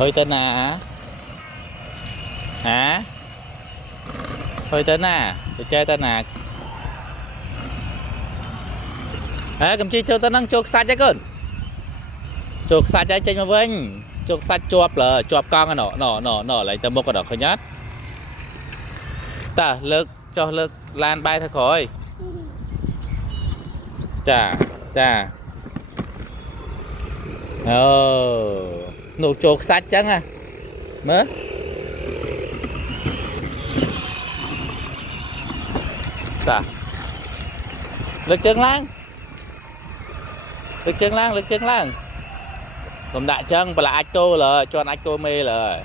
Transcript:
Thôi tên à hả? Thôi tên à, tôi chơi tên à. Cầm chi cho tên năng chuột sạch chứ con. Chuột sạch ấy trên mà vinh. Chuột sạch chuột là chuột con à nọ lại tầm một cái đó khởi nhất. Ta lực cho lực lan bay thôi khỏi. Chà. Nụ chuột sạch chẳng à. Mớ. Ta. Lực chân lang. Lực chân lang. Còn đại chân và là ách tô là cho anh ách tô mê là